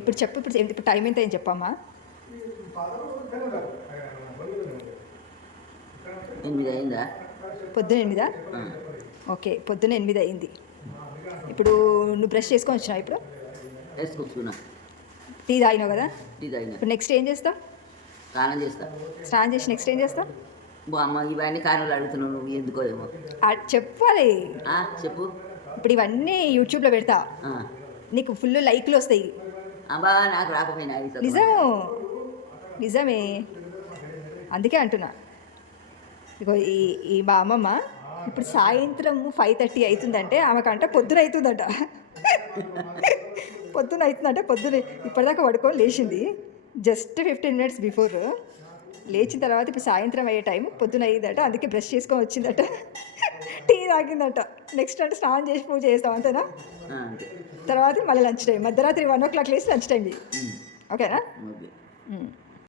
ఇప్పుడు చెప్పు, ఇప్పుడు టైం ఎంత ఏం చెప్పమ్మా? 8 అయిందా? పొద్దున 8. ఓకే, పొద్దున 8 అయింది. ఇప్పుడు నువ్వు బ్రష్ చేసుకొని వచ్చినావు. ఇప్పుడు వేసుకొచ్చుకున్నా. టీ తాగినావు కదా? టీ తాగినా. ఇప్పుడు నెక్స్ట్ ఏం చేస్తావు? స్నానం చేస్తా. స్నానం చేసి నెక్స్ట్ ఏం చేస్తావు? అమ్మ ఇవన్నీ కారణాలు అడుగుతున్నావు నువ్వు, ఎందుకో ఏమో చెప్పాలి. చెప్పు. ఇప్పుడు ఇవన్నీ యూట్యూబ్లో పెడతా, నీకు ఫుల్ లైక్లు వస్తాయి. అబ్బా నాకు రాకపోయినా. నిజమే, అందుకే అంటున్నా. ఇగో ఈ మా అమ్మమ్మ ఇప్పుడు సాయంత్రం 5:30 అవుతుందంటే ఆమెకంట పొద్దున అవుతుందట. పొద్దున అవుతుందంటే పొద్దున ఇప్పటిదాకా పడుకొని లేచింది జస్ట్ 15 minutes బిఫోర్. లేచిన తర్వాత ఇప్పుడు సాయంత్రం అయ్యే టైం పొద్దున అయ్యిందట, అందుకే బ్రష్ చేసుకొని వచ్చిందట, టీ తాగిందట. నెక్స్ట్ అంటే స్నానం చేసి పూజ చేస్తాం అంతేనా? తర్వాత మళ్ళీ లంచ్ టైం, మధ్యరాత్రి 1 o'clock లేచి లంచ్ టైం. ఓకేనా?